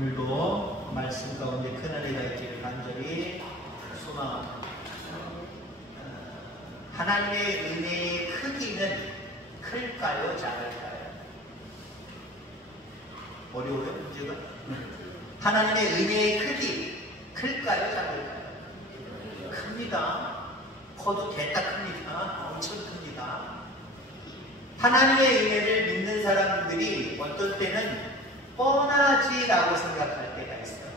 오늘도 말씀 가운데 큰은혜가 있기를 간절히 소망합니다. 하나님의 은혜의 크기는 클까요? 작을까요? 어려워요? 문제가? 하나님의 은혜의 크기 클까요? 작을까요? 큽니다. 커도 개딱 큽니다. 엄청 큽니다. 하나님의 은혜를 믿는 사람들이 어떤 때는 뻔하지라고 생각할 때가 있어요.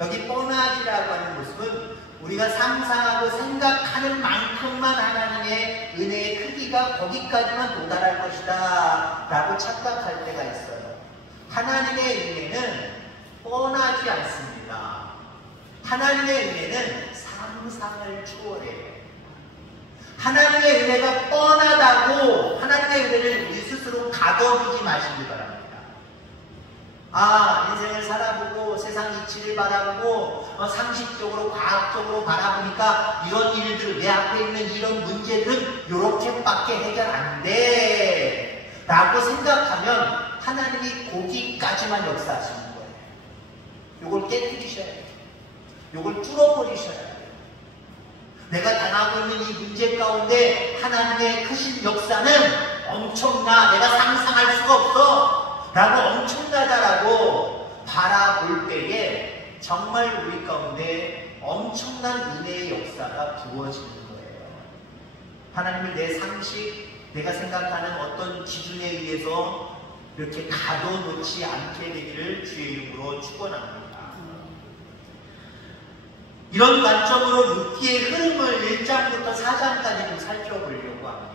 여기 뻔하지라고 하는 모습은 우리가 상상하고 생각하는 만큼만 하나님의 은혜의 크기가 거기까지만 도달할 것이다 라고 착각할 때가 있어요. 하나님의 은혜는 뻔하지 않습니다. 하나님의 은혜는 상상을 초월해요. 하나님의 은혜가 뻔하다고 하나님의 은혜를 우리 스스로 가둬두지 마시기 바랍니다. 인생을 살아보고 세상 이치를 바라보고 상식적으로 과학적으로 바라보니까 이런 일들, 내 앞에 있는 이런 문제들은 이렇게밖에 해결 안 돼 라고 생각하면 하나님이 거기까지만 역사하시는 거예요. 이걸 깨뜨리셔야 돼요. 이걸 뚫어버리셔야 돼요. 내가 당하고 있는 이 문제 가운데 하나님의 크신 역사는 엄청나, 내가 상상할 수가 없어 라고 엄청나다라고 바라볼 때에 정말 우리 가운데 엄청난 은혜의 역사가 부어지는 거예요. 하나님을 내 상식, 내가 생각하는 어떤 기준에 의해서 이렇게 가둬놓지 않게 되기를 주의 이름으로 축원합니다. 이런 관점으로 룻기의 흐름을 1장부터 4장까지 좀 살펴보려고 합니다.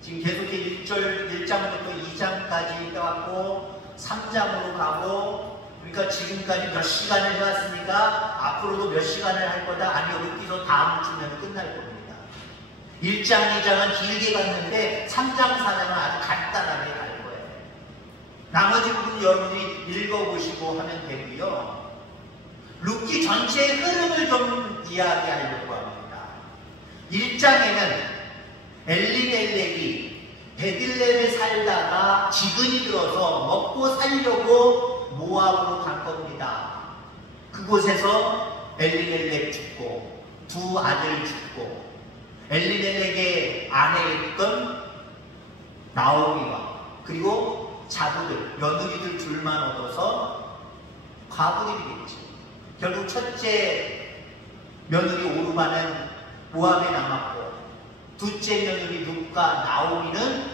지금 계속해 1장부터 2장까지 가고 3장으로 가고, 그러니까 지금까지 몇 시간을 해왔으니까 앞으로도 몇 시간을 할 거다. 아니요, 룻기서 다음 주면 끝날 겁니다. 1장, 2장은 길게 갔는데 3장, 4장은 아주 간단하게 갈 거예요. 나머지 부분 여러분이 읽어보시고 하면 되고요. 룻기 전체의 흐름을 좀 이야기하려고 합니다. 1장에는 엘리멜렉이 베들레헴에 살다가 기근이 들어서 먹고 살려고 모압으로 간 겁니다. 그곳에서 엘리멜렉 죽고 두 아들 죽고 엘리멜렉의 아내였던 나오미와 그리고 자부들, 며느리들 둘만 얻어서 과부들이 됐죠. 결국 첫째 며느리 오르바는 모압에 남았고 둘째 며느리 룻과 나오미는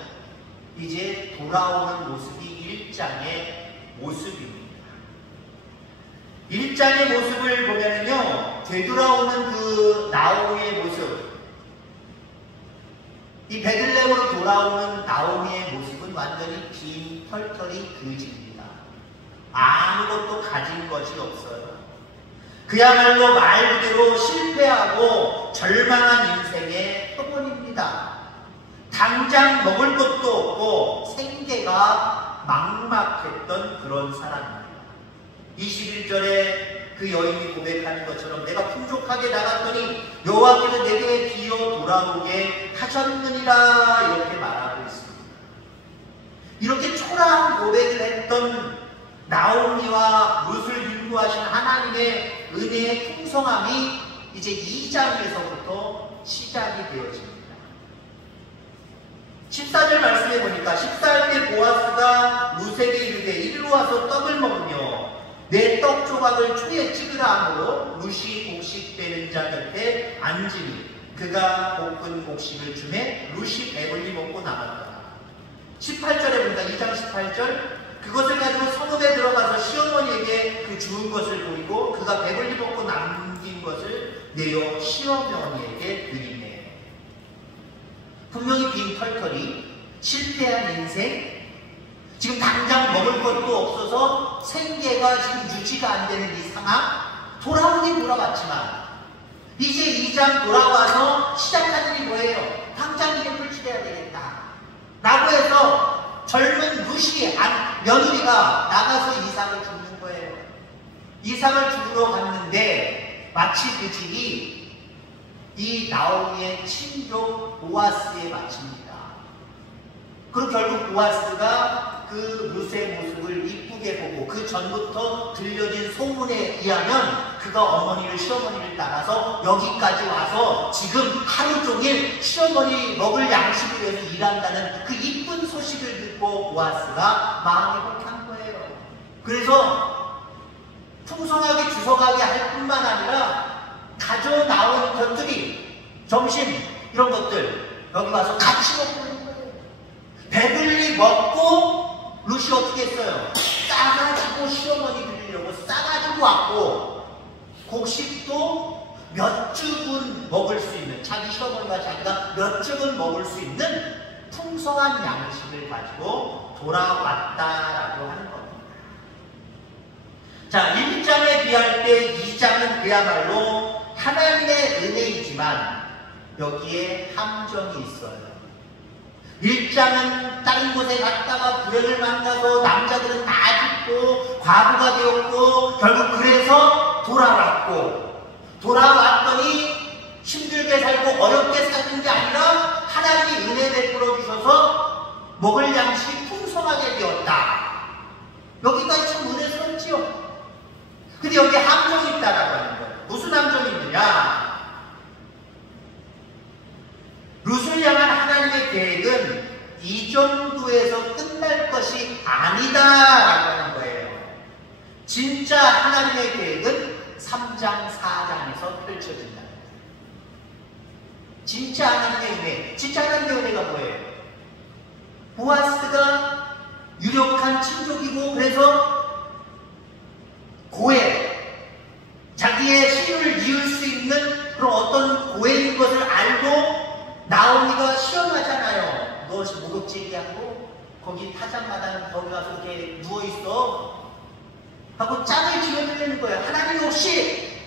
이제 돌아오는 모습이 1장의 모습입니다. 1장의 모습을 보면은요, 되돌아오는 그 나오미의 모습, 이 베들레헴으로 돌아오는 나오미의 모습은 완전히 빈 털털이 그지입니다. 아무것도 가진 것이 없어요. 그야말로 말 그대로 실패하고 절망한 인생의 표본입니다. 당장 먹을 것도 없고 생계가 막막했던 그런 사람입니다. 21절에 그 여인이 고백하는 것처럼 내가 풍족하게 나갔더니 여호와께서 내게 기어 돌아오게 하셨느니라 이렇게 말하고 있습니다. 이렇게 초라한 고백을 했던 나오미와 룻을 인도하신 하나님의 은혜의 풍성함이 이제 2장에서부터 시작이 되어집니다. 14절 말씀해 보니까 14절 보아스가 룻에게 이르되 이리로 와서 떡을 먹으며 내 떡 조각을 초에 찍으라 하므로 룻이 곡식 빼는 자 곁에 앉으니 그가 볶은 곡식을 주매 룻이 배불리 먹고 나갔다. 18절에 보니까 2장 18절 그것을 가지고 성읍에 들어가서 시어머니에게 그 주운 것을 보이고 그가 배불리 먹고 남긴 것을 내어 시어머니에게 드리네. 분명히 빈 털털이 실패한 인생, 지금 당장 먹을 것도 없어서 생계가 지금 유지가 안 되는 이 상황, 돌아오긴 돌아왔지만 이제 2장 돌아와서 시작하는 일이 뭐예요? 당장 이게 풀칠해야 되겠다 라고 해서 젊은 룻이 며느리가 나가서 이삭을 줍는 거예요. 이삭을 주러 갔는데 마치 그 집이 이 나오미의 친족 보아스에 마칩니다. 그리고 결국 보아스가 그 룻의 모습을 이쁘게 이쁘게 보고 그 전부터 들려진 소문에 의하면 그가 어머니를 시어머니를 따라서 여기까지 와서 지금 하루 종일 시어머니 먹을 양식을 위해서 일한다는 그 이쁜 소식을 듣고 보아스가 마음이 혹한 거예요. 그래서 풍성하게 주워가게 할 뿐만 아니라 가져 나온 것들이 점심 이런 것들 여기 와서 같이 먹고 있는 거예요. 배불리 먹고 루시 어떻게 했어요? 싸가지고 시어머니 드리려고 싸가지고 왔고 곡식도 몇 주분 먹을 수 있는 자기 시어머니와 자기가 몇 주분 먹을 수 있는 풍성한 양식을 가지고 돌아왔다라고 하는 겁니다. 자, 1장에 비할 때 2장은 그야말로 하나님의 은혜이지만 여기에 함정이 있어요. 1장은 다른 곳에 갔다가 불행을 만나서 남자들은 다 죽고 과부가 되었고 결국 그래서 돌아왔더니 힘들게 살고 어렵게 사는 게 아니라 하나님이 은혜 베풀어 주셔서 먹을 양식이 풍성하게 되었다. 여기까지 참 은혜스럽지요. 근데 여기 함정이 있다라고 하는 거예요. 무슨 함정이 있느냐? 룻을 향한 하나님의 계획은 이 정도에서 끝날 것이 아니다라고 하는 거예요. 진짜 하나님의 계획은 3장, 4장에서 펼쳐진다. 진짜 하나님의 은혜, 진짜 하나님의 은혜가 뭐예요? 보아스가 유력한 친족이고 그래서 고해, 자기의 신을 이을 수 있는 그런 어떤 고해인 것을 알고 나오미가 시험하잖아요. 너 목욕제기하고 거기 타작마당 거기 가서 이렇게 누워있어 하고 짝을 지어드리는 거예요. 하나님 혹시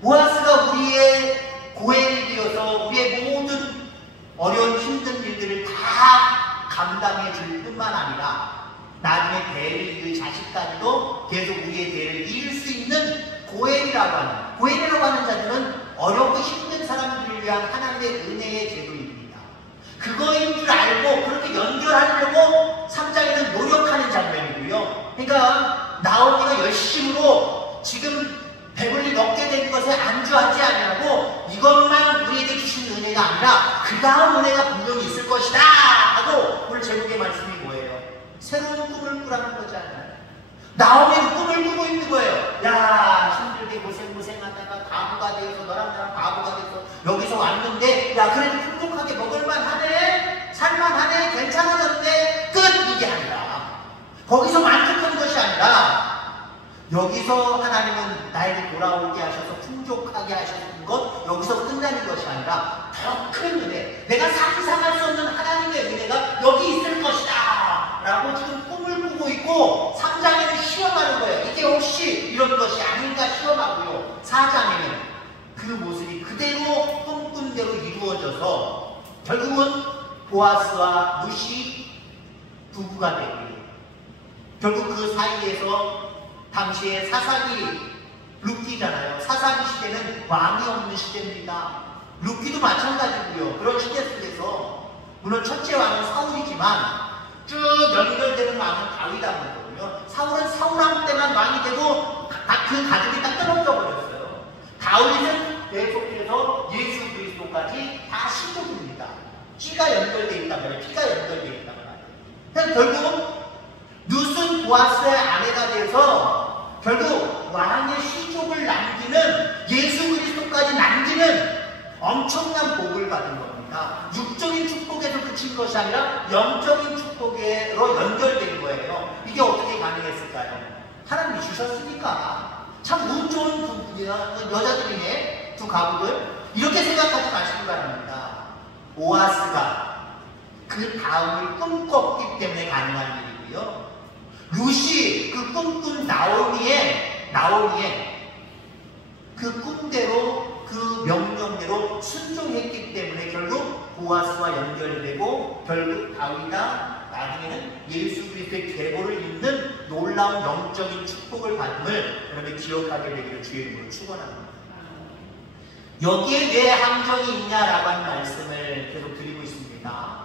보아스가 우리의 고해를 이어서 우리의 모든 어려운 힘든 일들을 다 감당해 줄 뿐만 아니라 나중에 대를 이을 자식까지도 계속 우리의 대를 이을 수 있는 고해라고 하는, 고해라고 하는 자들은 어렵고 힘든 사람들을 위한 하나님의 은혜의 제도입니다. 그거인 줄 알고 그렇게 연결하려고 3장에는 노력하는 장면이고요. 그러니까 나오미가 열심으로 지금 배불리 먹게 된 것에 안주하지 아니하고 이것만 우리에게 주신 은혜가 아니라 그 다음 은혜가 분명히 있을 것이다 하고 오늘 제목의 말씀이 뭐예요? 새로운 꿈을 꾸라는 거잖아요. 나오미는 꿈을 꾸고 있는 거예요. 야, 힘들게 고생하다가 바보가 되어서 너랑 나랑 바보가 돼서 여기서 왔는데 야, 그래도 풍족하게 먹을만 하네, 살만하네, 괜찮아졌네, 끝! 이게 아니라 거기서 만족한 것이 아니라 여기서 하나님은 나에게 돌아오게 하셔서 풍족하게 하셨던 것, 여기서 끝나는 것이 아니라 더 큰 은혜, 내가 상상할 수 없는 하나님의 은혜가 여기 있을 것이다 라고 지금 꿈을 꾸고 있고 3장에는 시험하는 거예요. 이게 혹시 이런 것이 아닌가 시험하고요. 4장에는 그 모습이 그대로 꿈꾼 대로 이루어져서 결국은 보아스와 룻이 부부가 되고 결국 그 사이에서 당시에 사사기 룻기잖아요. 사사기 시대는 왕이 없는 시대입니다. 룻기도 마찬가지고요. 그런 시대 속에서 물론 첫째 왕은 사울이지만 쭉 연결되는 왕은 다윗왕 거거든요. 사울은 사울왕 때만 왕이 되고 그 가족이 다 끊어져 버렸어요. 다윗은 계속해서 예수 그리스도까지 다 신족입니다. 피가 연결되어 있단 말이에요. 피가 연결되어 있단 말이에요. 그래서 결국 룻은 보아스의 아내가 돼서 결국 왕의 신족을 남기는 예수 그리스도까지 남기는 엄청난 복을 받은 겁니다. 육적인 축복에서 그친 것이 아니라 영적인 축복으로 연결된 거예요. 이게 어떻게 가능했을까요? 하나님이 주셨으니까. 참 운 좋은 여자들이네, 두 가부들. 이렇게 생각하지 마시기 바랍니다. 보아스가 그 다음을 꿈꿨기 때문에 가능한 일이고요. 룻이 그 꿈꾼 나오미의 그 꿈대로 그 명령대로 순종했기 때문에 결국 보아스와 연결되고 결국 다윗이나 나중에는 예수 그리스도의 계보를 잇는 놀라운 영적인 축복을 받음을 여러분이 기억하게 되기를 주의 이름으로 축원합니다. 여기에 왜 함정이 있냐라고 하는 말씀을 계속 드리고 있습니다.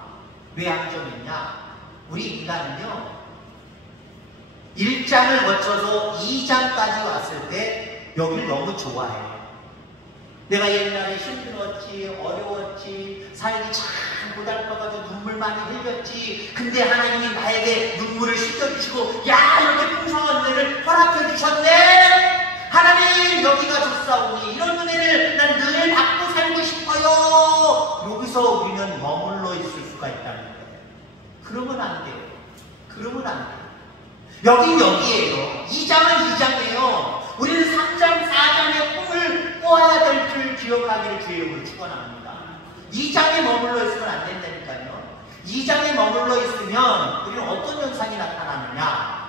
왜 함정이 있냐? 우리 인간은요, 1장을 거쳐서 2장까지 왔을 때 여기를 너무 좋아해요. 내가 옛날에 힘들었지, 어려웠지, 살기 참 고달퍼가지고 눈물 많이 흘렸지. 근데 하나님이 나에게 눈물을 씻겨주시고 야, 이렇게 풍성한 은혜를 허락해 주셨네. 하나님, 여기가 좋사오니 이런 은혜를 난 늘 받고 살고 싶어요. 여기서 우리는 머물러 있을 수가 있다는 거예요. 그러면 안 돼요. 그러면 안 돼요. 여긴 여기에요. 2장은 2장이에요. 우리는 3장, 4장의 꿈을 꿔야 될 줄 기억하기를 주의 이름으로 축원합니다. 2장에 머물러 있으면 안 된다니까요. 2장에 머물러 있으면 우리는 어떤 현상이 나타나느냐.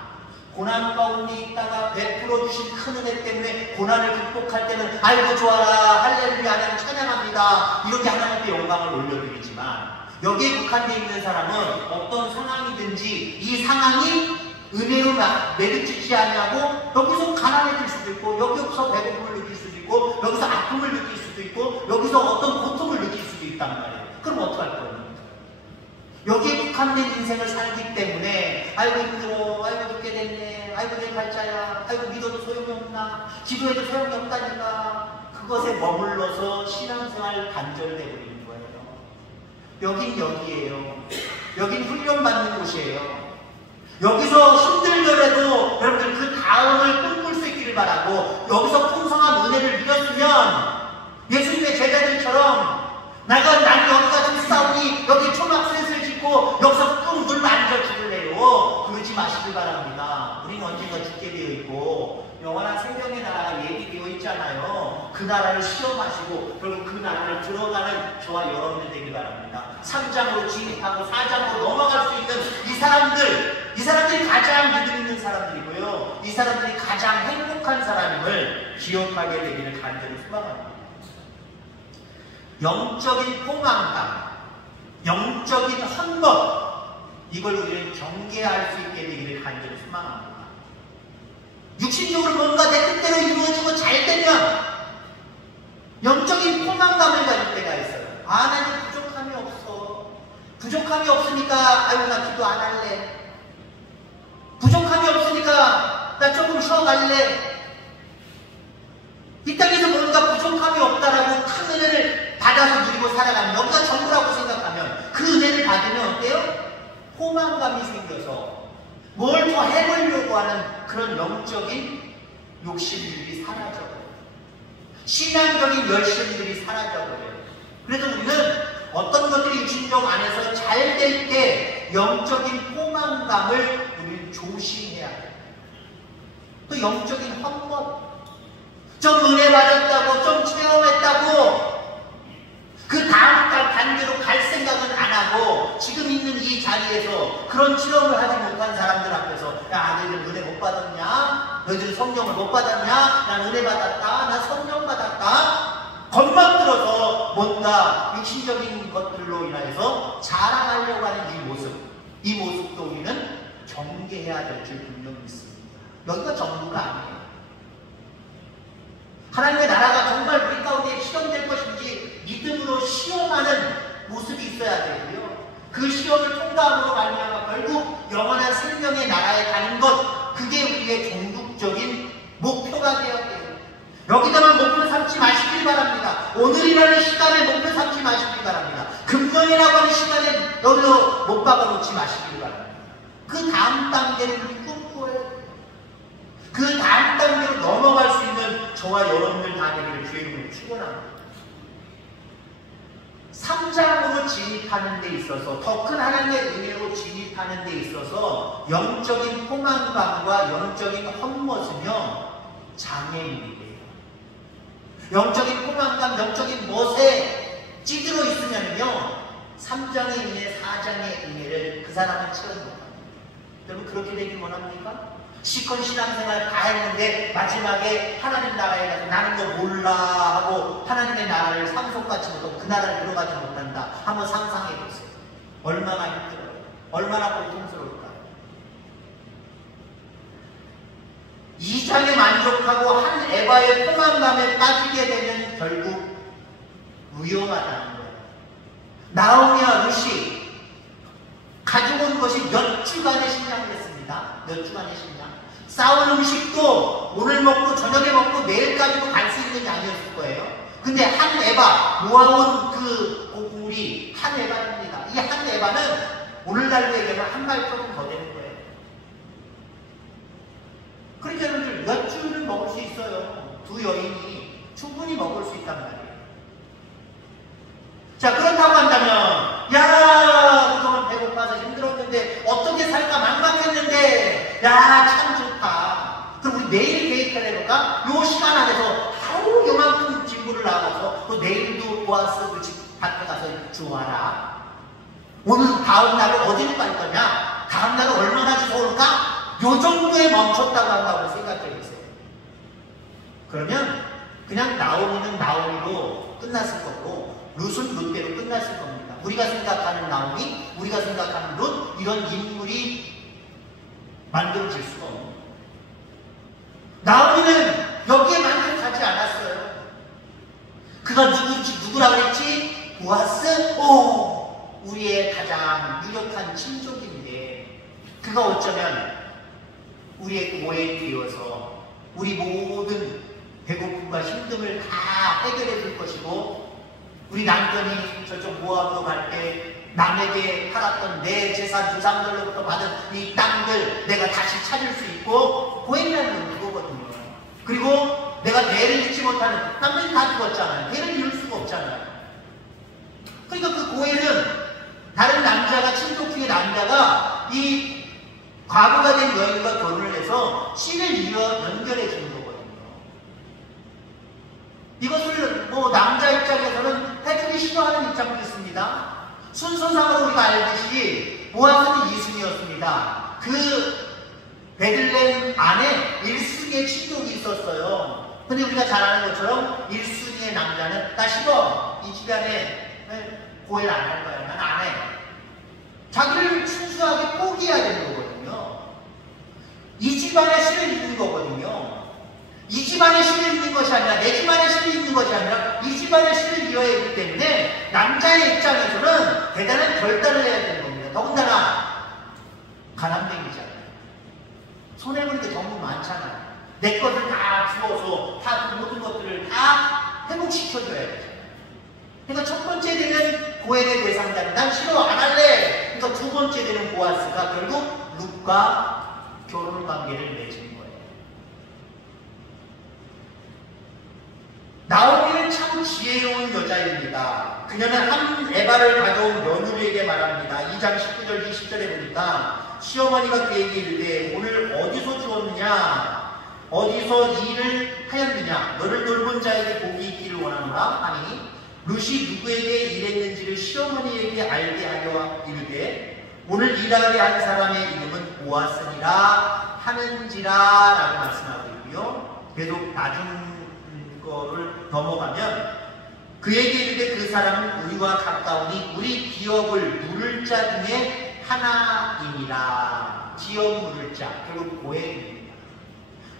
고난 가운데 있다가 베풀어 주신 큰 은혜 때문에 고난을 극복할 때는 아이고 좋아라, 할렐루야, 하나님 찬양합니다, 이렇게 하나님께 영광을 올려드리지만, 여기에 국한되어 있는 사람은 어떤 상황이든지 이 상황이 은혜로 매듭지지 않냐고 여기서 가난해질 수도 있고, 여기서 배고픔을 느낄 수도 있고, 여기서 아픔을 느낄 수도 있고, 여기서 어떤 고통을 느낄 수도 있단 말이에요. 그럼 어떡할 거예요? 여기에 국한된 인생을 살기 때문에 아이고 힘들어, 아이고 죽게 됐네, 아이고 내 팔자야, 아이고 믿어도 소용이 없나, 기도해도 소용이 없다니까, 그것에 머물러서 신앙생활 단절돼 버리는 거예요. 여긴 여기예요. 여긴 훈련받는 곳이에요. 여기서 힘들더라도 여러분들 그 다음을 꿈꿀 수 있기를 바라고, 여기서 풍성한 은혜를 누렸으면 예수님의 제자들처럼 난 여기가 좋사오니 여기 초막셋을 짓고 여기서 꾹 눌러 앉아 죽을래요. 그러지 마시길 바랍니다. 우리는 언젠가 죽게 되어 있고 영원한 생명의 나라가 예비되어 있잖아요. 그 나라를 시험하시고 그리고 그 나라를 들어가는 저와 여러분들 되길 바랍니다. 3장으로 진입하고 4장으로 넘어갈 수 있는 이 사람들이 가장 믿음 있는 사람들이고요, 이 사람들이 가장 행복한 사람임을 기억하게 되기를 간절히 소망합니다. 영적인 포만감, 영적인 헌법, 이걸 우리는 경계할 수 있게 되기를 간절히 소망합니다. 육신적으로 뭔가 내 뜻대로 이루어지고 잘 되면 영적인 포만감을 가질 때가 있어요. 아, 나는 부족함이 없어. 부족함이 없으니까 아이고 나 기도 안 할래. 부족함이 없으니까 나 조금 쉬어갈래. 이 땅에서 뭔가 부족함이 없다라고 큰 은혜를 받아서 누리고 살아가면, 여기가 전부라고 생각하면 그 은혜를 받으면 어때요? 포만감이 생겨서 뭘 더 해보려고 하는 그런 영적인 욕심들이 사라져버려요. 신앙적인 열심들이 사라져버려요. 그래서 우리는 어떤 것들이 육신적 안에서 잘 될 때 영적인 포만감을 우리는 조심해야 돼요. 또 영적인 헌법, 좀 은혜 받았다고, 좀 체험했다고 그 다음 단계로 갈 생각은 안 하고, 지금 있는 이 자리에서 그런 체험을 하지 못한 사람들 앞에서 야, 너희들 은혜 못 받았냐? 너희들 성령을 못 받았냐? 난 은혜 받았다, 난 성령 받았다, 겉만 들어서 뭔가 육신적인 것들로 인하여서 자랑하려고 하는 이 모습도 우리는 경계해야 될 줄 분명히 믿습니다. 여기가 전부가 아니에요. 하나님의 나라가 정말 우리 가운데 실현될 것인지 믿음으로 시험하는 모습이 있어야 되고요, 그 시험을 통과함으로 말미암아 결국 영원한 생명의 나라에 가는 것, 그게 우리의 종국적인 목표가 되어야 돼요. 여기다만 목표 삼지 마시길 바랍니다. 오늘이라는 시간에 목표 삼지 마시길 바랍니다. 금년이라고 하는 시간에 여기서 못 박아놓지 마시길 바랍니다. 그 다음 단계를 우리 꿈꿔야 돼요. 그 다음 단계로 넘어갈 수 있는 저와 여러분들 다 되기를 주의 이름으로 축원합니다. 3장으로 진입하는 데 있어서, 더 큰 하나님의 은혜로 진입하는 데 있어서 영적인 포만감과 영적인 헛멋은요 장애인이에요. 영적인 포만감, 영적인 멋에 찌들어 있으면요 3장의 은혜, 4장의 은혜를 그 사람은 채워 못합니다. 여러분 그렇게 되길 원합니까? 시컨 신앙생활 다 했는데 마지막에 하나님 나라에 가서 나는 거 몰라 하고 하나님의 나라를 상속받지 못하고 그 나라를 들어가지 못한다. 한번 상상해 보세요. 얼마나 힘들어요. 얼마나 고통스러울까요? 2장에 만족하고 한 에바의 포만감에 빠지게 되면 결국 위험하다는 거예요. 나오미와 루시 가지고 온 것이 몇 주간의 신앙을 했습니다. 몇 주간의 신앙? 싸운 음식도 오늘 먹고 저녁에 먹고 내일까지도 갈 수 있는 양이었을 거예요. 근데 한 에바, 모아온 그 고물이 한 에바입니다. 이 한 에바는 오늘날로 얘기하면 한 말 조금 더 되는 거예요. 그러니까 여러분들 몇 주를 먹을 수 있어요. 두 여인이 충분히 먹을 수 있단 말이에요. 자, 그렇다고 한다면, 야, 그동안 배고파서 힘들었는데, 어떻게 살까 막막했는데, 야, 참 좋다. 그럼 우리 내일 계획을 해볼까? 요 시간 안에서 하루 요만큼 진부를 나가서, 또 내일도 보아스 그 집 밭에 가서 주워라. 오늘 다음날은 어디를 갈 거냐? 다음날은 얼마나 주워올까? 요 정도에 멈췄다고 한다고 생각해보세요. 그러면, 그냥 나오미는 나오미로 끝났을 거고, 룻은 룻대로 끝났을 겁니다. 우리가 생각하는 나오미, 우리가 생각하는 룻, 이런 인물이 만들어질 수가 없는 거예요. 나오미는 여기에 만족하지 않았어요. 그가 누구라 그랬지? 보아스? 오! 우리의 가장 유력한 친족인데, 그가 어쩌면 우리의 고에 되어서 우리 모든 배고픔과 힘듦을 다 해결해 줄 것이고, 우리 남편이 저쪽 모압으로 갈 때 남에게 팔았던 내 재산 조상들로부터 받은 이 땅들 내가 다시 찾을 수 있고, 고행이라는 건 그거거든요. 그리고 내가 대를 잇지 못하는, 남들이 다 죽었잖아요. 대를 이룰 수가 없잖아요. 그러니까 그 고해는 다른 남자가, 친족 중의 남자가 이 과부가 된 여인과 결혼을 해서 씨를 연결해 주는 거거든요. 이것을 남자 입장에서는 해주기 싫어하는 입장도 있습니다. 순서상으로 우리가 알듯이 보아스는 이순이었습니다. 그 베들레헴 안에 1순위의 친족이 있었어요. 근데 우리가 잘 아는 것처럼 1순위의 남자는 나 싫어. 이 집안에 고해를 안 할 거야. 난 안 해. 자기를 순수하게 포기해야 되는 거거든요. 이 집안에 씨를 잇는 거거든요. 이 집안에 씨를 잇는 것이 아니라, 내 집안에 씨를 잇는 것이 아니라 이 집안에 씨를 이어야 하기 때문에 남자의 입장에서는 대단한 결단을 해야 되는 겁니다. 더군다나 가난뱅이잖아요. 손해보는 게 너무 많잖아요. 내 것을 다 주어서 다 그 모든 것들을 다 회복시켜줘야 되잖아요. 그러니까 첫 번째 되는 고행의 대상자는 난 싫어, 안 할래. 그러니까 두 번째 되는 보아스가 결국 룻과 결혼 관계를 맺은 거예요. 나오미는 참 지혜로운 여자입니다. 그녀는 한 에바를 가져온 며느리에게 말합니다. 2장 19절 20절에 보니까 시어머니가 그에게 이르되 오늘 어디서 주었느냐? 어디서 일을 하였느냐? 너를 돌본 자에게 복이 있기를 원하노라 하니, 룻이 누구에게 일했는지를 시어머니에게 알게 하려 이르되 오늘 일하게 한 사람의 이름은 보아스니라 하는지라 라고 말씀하고 있고요. 계속 나중 거를 넘어가면 그에게 이르되 그 사람은 우리와 가까우니 우리 기업을 물을 자 중에 하나이니라. 기업 물을 자, 결국 고행입니다.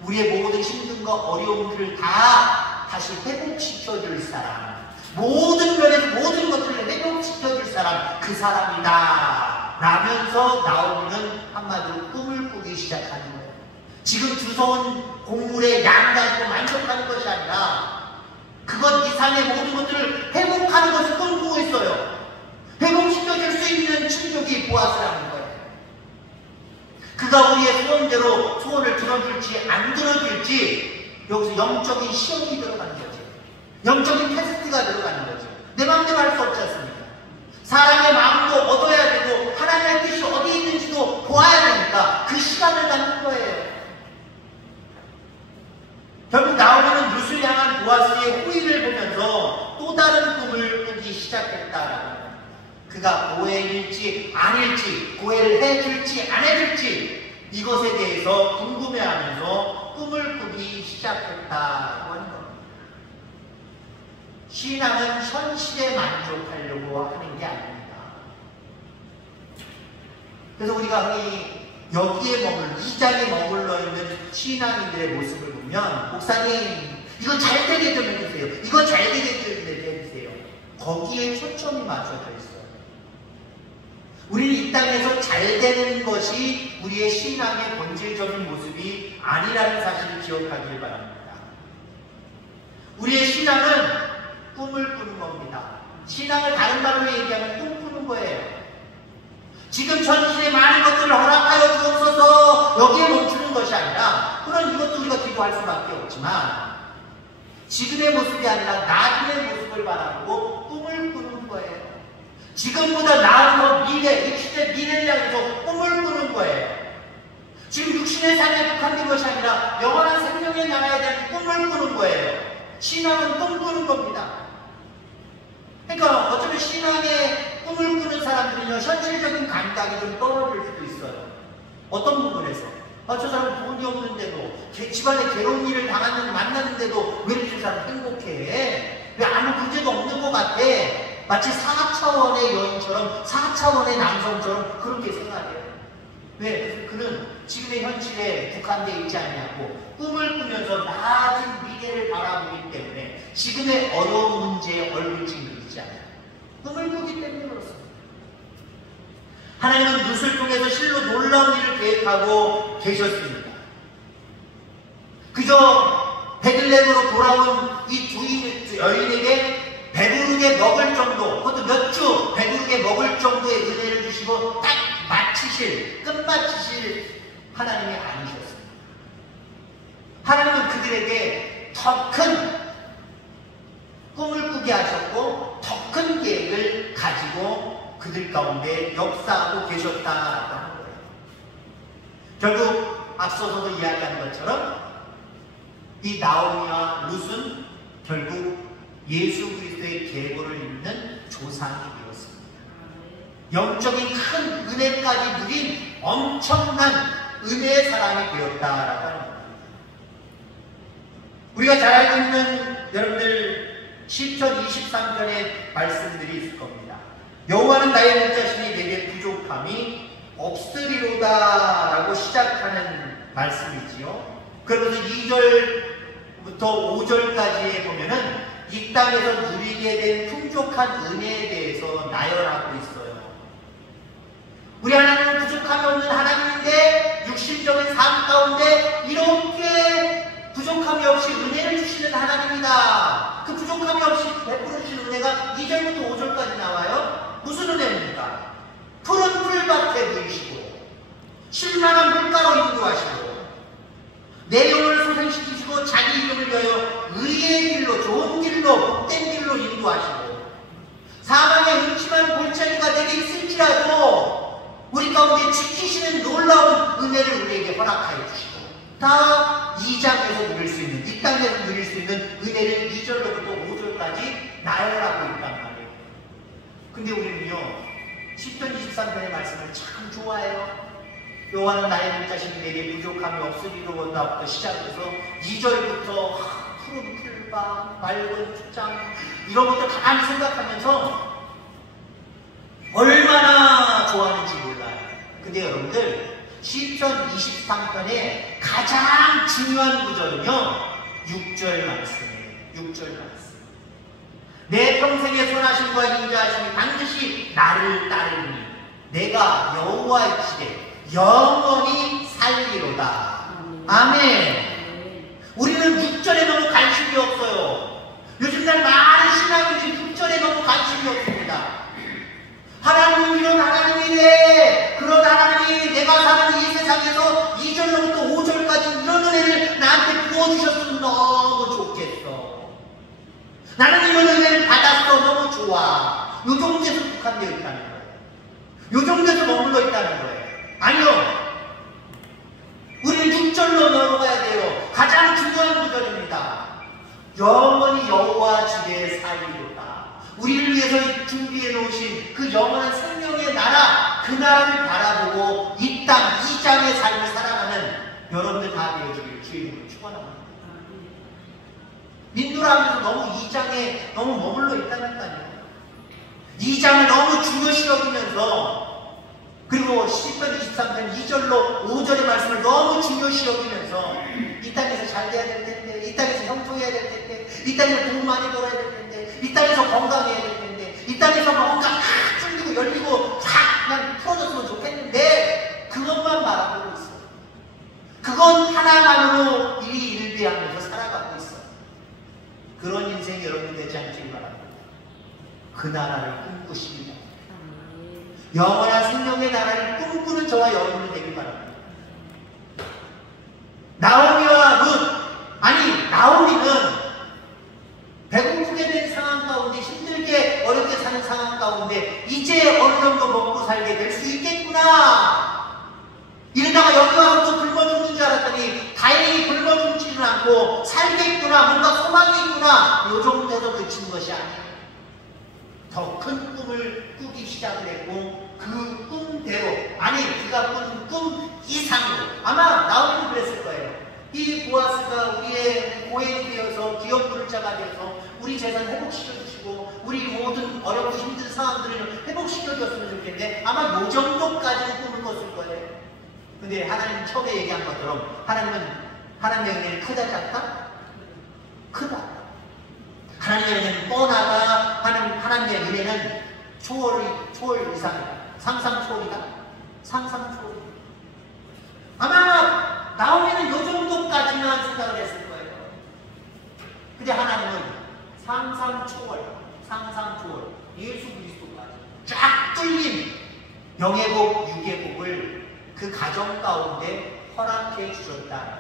우리의 모든 힘든과 어려움들을 다 다시 회복시켜줄 사람, 모든 면에서 모든 것들을 회복시켜줄 사람, 그 사람이다 라면서 나오미는 한마디로 꿈을 꾸기 시작하는 거예요. 지금 주워온 곡물의 양 가지고 만족하는 것이 아니라 그것 이상의 모든 것들을 회복하는 것을 꿈꾸고 있어요. 회복시켜줄 수 있는 친족이 보아스라는 거예요. 그가 우리의 소원대로 소원을 들어줄지 안 들어줄지 여기서 영적인 시험이 들어가는 거죠. 영적인 테스트가 들어가는 거죠. 내 마음대로 할 수 없지 않습니까? 사람의 마음도 얻어야 되고 하나님의 뜻이 어디 있는지도 보아야 되니까 그 시간을 갖는 거예요. 결국 나오미는 룻을 향한 보아스의 호의를 보면서 또 다른 꿈을 꾸기 시작했다라는 거예요. 그가 고해일지 아닐지, 고해를 해줄지 안 해줄지 이것에 대해서 궁금해하면서 꿈을 꾸기 시작했다고 하는 겁니다. 신앙은 현실에 만족하려고 하는 게 아닙니다. 그래서 우리가 흔히 여기에 이 장에 머물러 있는 신앙인들의 모습을 보면 목사님 이거 잘 되게 좀 해주세요. 이거 잘 되게 좀 해주세요. 거기에 초점이 맞춰져 있어요. 우리는 이 땅에 땅에서 잘 되는 것이 우리의 신앙의 본질적인 모습이 아니라는 사실을 기억하길 바랍니다. 우리의 신앙은 꿈을 꾸는 겁니다. 신앙을 다른 말로 얘기하면 꿈 꾸는 거예요. 지금 현실에 많은 것들을 허락하여 주옵소서 여기에 멈추는 것이 아니라, 물론 이것도 우리가 기도할 수밖에 없지만 지금의 모습이 아니라 나중의 모습을 바라보고 꿈을 꾸는 거예요. 지금보다 나은 더 미래, 육신의 미래를 향해서 꿈을 꾸는 거예요. 지금 육신의 삶에 국한된 것이 아니라 영원한 생명의 나라에 대한 꿈을 꾸는 거예요. 신앙은 꿈꾸는 겁니다. 그러니까 어쩌면 신앙의 꿈을 꾸는 사람들은요, 현실적인 감각이 좀 떨어질 수도 있어요. 어떤 부분에서? 저 사람 돈이 없는데도, 집안에 괴로운 일을 만났는데도 왜 이렇게 사람 행복해? 왜 아무 문제도 없는 것 같아? 마치 4차원의 여인처럼, 4차원의 남성처럼 그렇게 생각해요. 왜? 그래서 그는 지금의 현실에 국한되어 있지 않냐고 꿈을 꾸면서 낮은 미래를 바라보기 때문에 지금의 어려운 문제에 얼굴 찡그리지 않아요. 꿈을 꾸기 때문에 그렇습니다. 하나님은 룻을 통해서 실로 놀라운 일을 계획하고 계셨습니다. 그저 베들레헴으로 돌아온 이 두 여인에게 배부르게 먹을 정도, 그것도 몇 주 배부르게 먹을 정도의 은혜를 주시고 딱 끝마치실 하나님이 아니셨습니다. 하나님은 그들에게 더 큰 꿈을 꾸게 하셨고 더 큰 계획을 가지고 그들 가운데 역사하고 계셨다라고 하는 거예요. 결국 앞서서도 이야기한 것처럼 이 나오미와 룻은 결국 예수 그리스도의 계보를 잇는 조상이 되었습니다. 영적인 큰 은혜까지 누린 엄청난 은혜의 사람이 되었다라고 하는 겁니다. 우리가 잘 알고 있는 여러분들 시편 23편의 말씀들이 있을 겁니다. 여호와는 나의 목자시니 내게 부족함이 없으리로다 라고 시작하는 말씀이지요. 그러면서 2절부터 5절까지에 보면은 이 땅에서 누리게 된 풍족한 은혜에 대해서 나열하고 있어요. 우리 하나님은 부족함이 없는 하나님인데 육신적인 삶 가운데 이렇게 부족함이 없이 은혜를 주시는 하나님이다. 그 부족함이 없이 베풀어 주시는 은혜가 2절부터 5절까지 나와요. 무슨 은혜입니까? 푸른 풀밭에 누이시고 신선한 물가로 인도하시고 내 영혼을 소생시키시고 자기 이름을 위하여 의의 길로, 좋은 길로, 복된 길로 인도하시고 사망의 음침한 골짜기가 내게 있을지라도 우리 가운데 지키시는 놀라운 은혜를 우리에게 허락하여 주시고 다 2장에서 누릴 수 있는, 이 땅에서 누릴 수 있는 은혜를 2절로부터 5절까지 나열하고 있단 말이에요. 근데 우리는요, 시편 23편의 말씀을 참 좋아해요. 여호와는 나의 목자시니 내게 부족함이 없으리로다부터 시작해서 2절부터 푸른 풀밭, 맑은 축장 이런 것들 가만히 생각하면서 얼마나 좋아하는지 몰라요. 근데 여러분들 시편 23편의 가장 중요한 구절은요 6절 말씀이에요. 6절 말씀. 내 평생의 선하심과 인자하심이 반드시 나를 따르니 내가 여호와이시되 영원히 살리로다. 아멘. 우리는 6절에 너무 관심이 없어요. 요즘날 많은 신앙인들이 6절에 너무 관심이 없습니다. 하나님은 이런 하나님이래. 그런 하나님이 내가 사는 이 세상에서 2절로부터 5절까지 이런 은혜를 나한테 부어주셨으면 너무 좋겠어. 나는 이런 은혜를 받았어. 너무 좋아. 요 정도에서 국한되어 있다는 거예요. 요 정도에서 머물러 있다는 거예요. 아니요. 우리는 6절로 넘어가야 돼요. 가장 중요한 구절입니다. 영원히 여호와 주의 살리로다. 우리를 위해서 준비해 놓으신 그 영원한 생명의 나라, 그 나라를 바라보고 이 땅, 이 장의 삶을 살아가는 여러분들 다 되어주기를 주의 이름으로 축원합니다. 민두라면서 너무 이 장에 너무 머물러 있다니까요. 이 장을 너무 중요시 여기면서 그리고 시편 23편 2절로 5절의 말씀을 너무 중요시 여기면서 이 땅에서 잘 돼야 될 텐데, 이 땅에서 형통해야 될 텐데, 이 땅에서 돈 많이 벌어야 될 텐데, 이 땅에서 건강해야 될 텐데, 이 땅에서 뭔가 다 쫄리고 열리고 싹 그냥 풀어졌으면 좋겠는데 그것만 바라보고 있어. 그건 하나만으로 일희일비하면서 살아가고 있어. 그런 인생이 여러분 되지 않기를 바랍니다. 그 나라를 꿈꾸시기 바랍니다. 영원한 생명의 나라를 꿈꾸는 저와 여러분이 되길 바랍니다. 나오미와 룻, 아니 나오미는 배고프게 된 상황 가운데, 힘들게 어렵게 사는 상황 가운데 이제 어느 정도 먹고 살게 될 수 있겠구나, 이러다가 여기 와서 또 굶어 죽는 줄 알았더니 다행히 굶어 죽지는 않고 살겠구나, 뭔가 소망이 있구나, 요 정도에서 그치는 것이 아니야. 더 큰 꿈을 꾸기 시작을 했고 그 꿈대로, 아니 그가 꾸는 꿈 이상으로, 아마 나오미는 그랬을 거예요. 이 보아스가 우리의 고행이 되어서 기업 부를자가 되어서 우리 재산 회복시켜주시고 우리 모든 어렵고 힘든 상황들을 회복시켜줬으면 좋겠는데 아마 요 정도까지는 꾸는 것일 거예요. 근데 하나님 처음에 얘기한 것처럼 하나님의 은혜는 크다 작다? 크다. 하나님의 은혜는 뻔하다. 하나님의 은혜는 초월 이상이다. 상상 초월이다. 상상 초월. 아마 나오미는 요 정도까지만 생각을 했을 거예요. 근데 하나님은 상상 초월, 예수 그리스도까지 쫙 뚫린 영의 복, 육의 복을 그 가정 가운데 허락해 주셨다.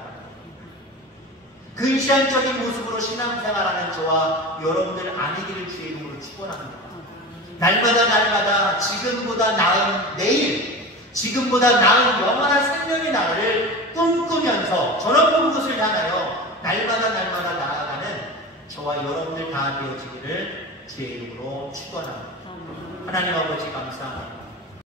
근시안적인 모습으로 신앙생활하는 저와 여러분들 아니기를 주의 이름으로 축원합니다. 날마다 지금보다 나은 내일, 지금보다 나은 영원한 생명의 나라를 꿈꾸면서 저런 곳을 향하여 날마다 나아가는 저와 여러분들 다 되어지기를 주의 이름으로 축원합니다. 하나님 아버지 감사합니다.